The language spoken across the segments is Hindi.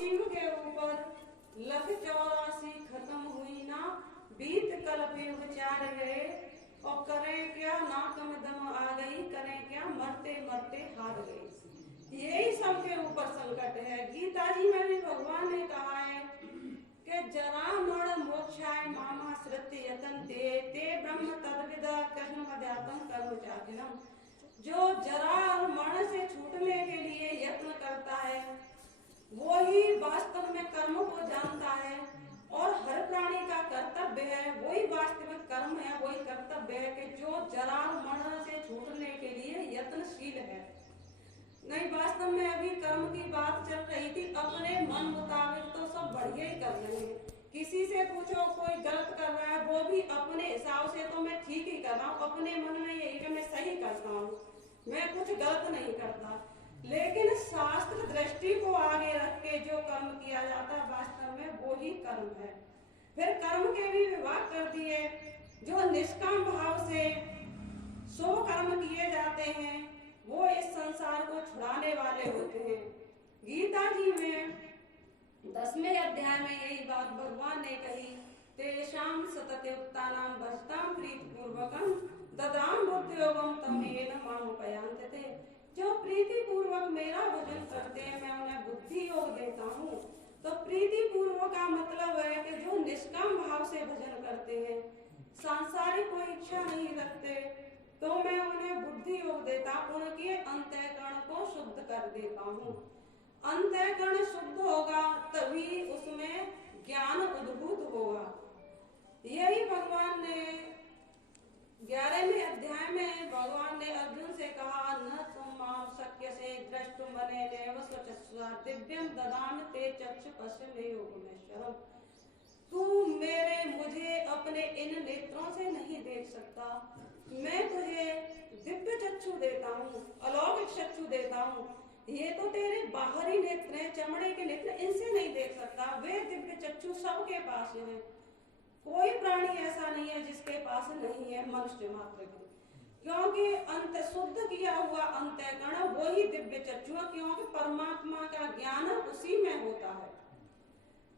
जीव के ऊपर लख 84 खत्म हुई ना, बीत कल्प विचार गए, और करें क्या नाक में दम आ गई, करें क्या मरते मरते हार गए। यही सबके ऊपर संकट है। गीता जी में भी भगवान ने कहा है कि जरा मरण मोक्षाय मामा श्रुति यतन्ते ते ब्रह्म तद्विदा कृष्ण मध्यात्म कर्म चाखिलम। जो जरा और मरण से छूटने के लिए यत्न करता है वो ही वास्तव में कर्म को जानता है, और हर प्राणी का कर्तव्य है वही वास्तविक कर्म है, वही कर्तव्य है कि जो जरा मरण से छूटने के लिए यत्नशील है। नहीं, वास्तव में अभी कर्म की बात चल रही थी, अपने मन मुताबिक तो सब बढ़िया ही कर रहे हैं। किसी से पूछो कोई गलत कर रहा है, वो भी अपने हिसाब से तो मैं ठीक ही कर रहा हूँ, अपने मन में यही कि मैं सही करता हूँ, मैं कुछ गलत नहीं करता। लेकिन शास्त्र दृष्टि को आगे रख के जो कर्म किया जाता है वास्तव में वो ही कर्म है। फिर कर्म के भी विभाग कर दिए। जो निष्काम भाव से शुभ कर्म किए जाते हैं वो इस संसार को छुड़ाने वाले होते हैं। गीता जी में 10वें अध्याय में यही बात भगवान ने कही, तेषां सतते उत्तानां भजतां प्रीतिपूर्वकं ददाम बुद्धियोगम तमेन मामुपयान्ते। जो प्रीति पूर्वक मेरा भजन करते हैं मैं उन्हें बुद्धि योग देता हूँ। तो प्रीति पूर्वक का मतलब है कि जो निष्काम भाव से भजन करते हैं, सांसारिक कोई इच्छा नहीं रखते, तो मैं उन्हें बुद्धि योग देता, उनके अंतःकरण को शुद्ध कर देता हूँ। अंतःकरण शुद्ध होगा तभी उसमें ज्ञान उद्भूत होगा। यही भगवान ने 11वें अध्याय में भगवान ने अर्जुन से कहा, न तुम मां शक्य से द्रष्टुम बने देव स्वचक्षुषा दिव्यम ददामि ते चक्षु पश्चिमे योगमेश्वरम। तू मुझे अपने इन नेत्रों से नहीं देख सकता, मैं तुझे दिव्य चक्षु देता हूँ, अलौकिक चक्षु देता हूँ। ये तो तेरे बाहरी नेत्र हैं, चमड़े के नेत्र, इनसे नहीं देख सकता। वे दिव्य चक्षु सबके पास है, कोई प्राणी ऐसा नहीं है जिसके पास नहीं है, मनुष्य मात्र के। क्योंकि अंत शुद्ध किया हुआ अंतःकरण वही दिव्य चक्षु है, क्योंकि परमात्मा का ज्ञान उसी में होता है।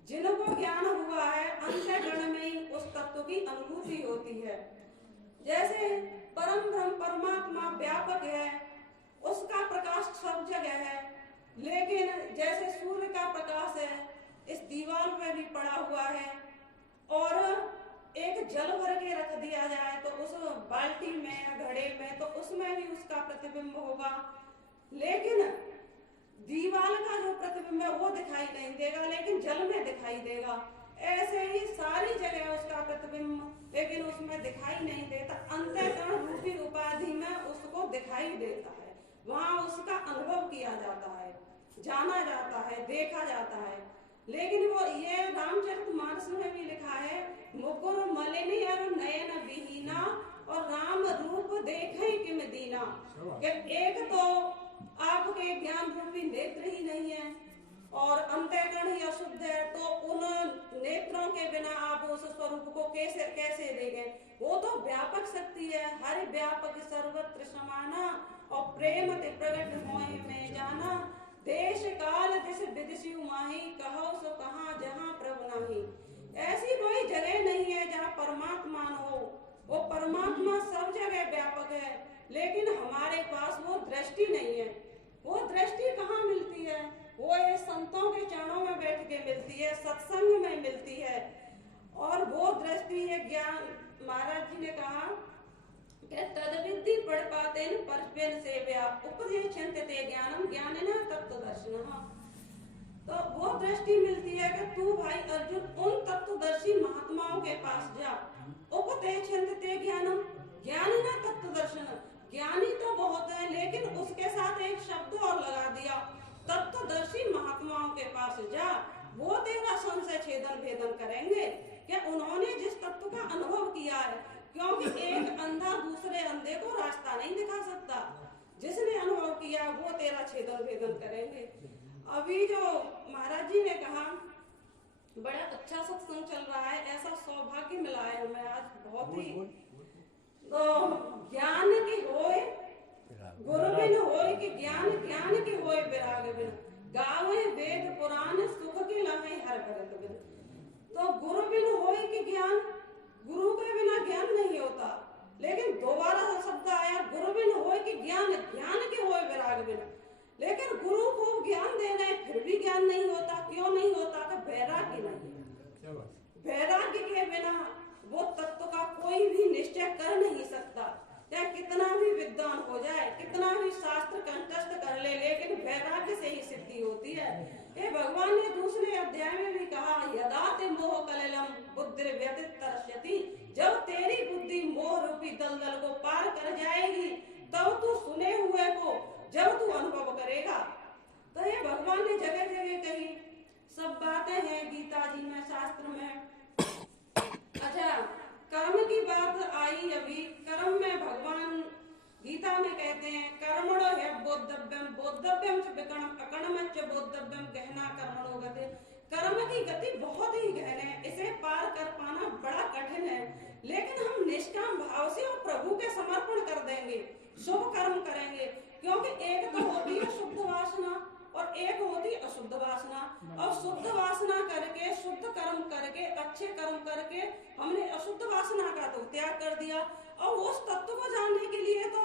जिनको ज्ञान हुआ है अंतःकरण में ही उस तत्व की अनुभूति होती है। जैसे परम ब्रह्म परमात्मा व्यापक है, उसका प्रकाश सब जगह है, लेकिन जैसे सूर्य का प्रकाश है इस दीवार पे भी पड़ा हुआ है, और एक जल भर के रख दिया जाए तो उस बाल्टी में या घड़े में तो उसमें भी उसका प्रतिबिंब होगा, लेकिन दीवार का जो प्रतिबिंब है वो दिखाई नहीं देगा, लेकिन जल में दिखाई देगा। ऐसे ही सारी जगह उसका प्रतिबिंब, लेकिन उसमें दिखाई नहीं देता। अंतःकरण रूपी उपाधि में उसको दिखाई देता है, वहां उसका अनुभव किया जाता है, जाना जाता है, देखा जाता है। लेकिन वो ये रामचरितमानस में भी लिखा है, मुकुर मलिनी और नयन विहीना और राम रूप देखे किम दीना। एक तो आपके ज्ञान रूपी नेत्र ही नहीं है और अंतःकरण ही अशुद्ध है, तो उन नेत्रों के बिना आप उस स्वरूप को कैसे देंगे। वो तो व्यापक शक्ति है, हर व्यापक सर्वत्र समाना, और प्रेम ते प्रगट मोहि में जाना, देश काल दिस विदिशु माही, कहो सो कहाँ जहाँ प्रभु नाही। ऐसी कोई जगह नहीं है जहाँ परमात्मा न हो, वो परमात्मा सब जगह व्यापक है, लेकिन हमारे पास वो दृष्टि नहीं है। वो दृष्टि कहाँ मिलती है? वो ये संतों के चरणों में बैठ के मिलती है, सत्संग में मिलती है। और वो दृष्टि ये ज्ञान, महाराज जी ने कहा कि तद्विद्धि पढ़ पाते परस्पेन सेव्या उपदेशन्ते ते ज्ञानम ज्ञानेन तत्त्वदर्शिनः। तो वो दृष्टि मिलती है कि तू भाई अर्जुन उन तत्वदर्शी महात्माओं के पास जा। उपदेशन्ते ते ज्ञानम ज्ञानेन तत्त्वदर्शन, ज्ञानी तो बहुत है लेकिन उसके साथ एक शब्द और लगा दिया, तत्वदर्शी महात्माओं के पास जा, वो तेरा संशय छेदन भेदन करेंगे कि उन्होंने जिस तत्व का अनुभव किया है। क्योंकि एक अंधा दूसरे अंधे को रास्ता नहीं दिखा सकता, जिसने अनुभव किया वो तेरा छेदन भेदन करेंगे। अभी जो महाराज जी ने कहा बड़ा अच्छा सत्संग चल रहा है, ऐसा सौभाग्य मिला है हमें आज, बहुत ही। तो ज्ञान की होए गुरु बिन होए कि ज्ञान, ज्ञान की होए विराग बिन, गावे वेद पुराण सुख करे तो गुरु बिन होई कि ज्ञान, गुरु के बिना ज्ञान नहीं होता। लेकिन दोबारा शब्द आया गुरु बिन होई कि ज्ञान, ज्ञान के होए विराग बिन। लेकिन गुरु को ज्ञान दे रहे फिर भी ज्ञान नहीं होता। क्यों नहीं होता? कि वैराग्य नहीं है। वैराग्य के बिना वो तत्व का कोई भी निश्चय कर नहीं सकता। चाहे कितना भी विद्वान हो जाए, कितना भी शास्त्र कंठस्थ कर ले, लेकिन वैराग्य से ही सिद्धि होती है। ये भगवान ने दूसरे अध्याय में भी कहा, यदा ते मोह कलिलम बुद्धि व्यतीत तरस्यति। जब तेरी बुद्धि मोह रूपी दलदल को पार कर जाएगी, तब तू सुने हुए को जब तू अनुभव करेगा। तो ये भगवान ने जगह जगह कही, सब बातें हैं गीता जी में, शास्त्र में। अच्छा, कर्म की बात आई अभी। कर्म में भगवान गीता में कहते हैं, कर्मणो है बोद्धव्यम, बोद्धव्यम च विकर्म, अकर्म च बोद्धव्यम, गहना कर्मणो गति। कर्म की गति बहुत ही गहन है, इसे पार कर पाना बड़ा कठिन है। लेकिन हम निष्काम भाव से और प्रभु के समर्पण कर देंगे, शुभ कर्म करेंगे। क्योंकि एक तो होती है शुद्ध वासना और एक होती अशुद्ध वासना। और शुद्ध वासना करके, शुद्ध कर्म करके, अच्छे कर्म करके हमने अशुद्ध वासना का तो त्याग कर दिया। और उस तत्व को जानने के लिए तो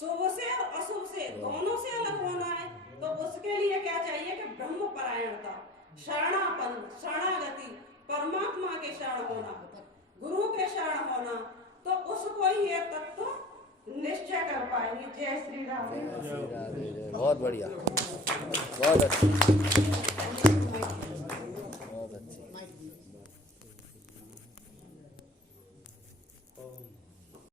शुभ से और अशुभ से दोनों से अलग होना है। तो उसके लिए क्या चाहिए? कि ब्रह्म परायणता, शरणापन, शरणागति, परमात्मा के शरण होना, गुरु के शरण होना। तो उसको ही ये तत्व निश्चय कर पाएंगे। जय श्री राधे। बहुत बढ़िया, बहुत अच्छा।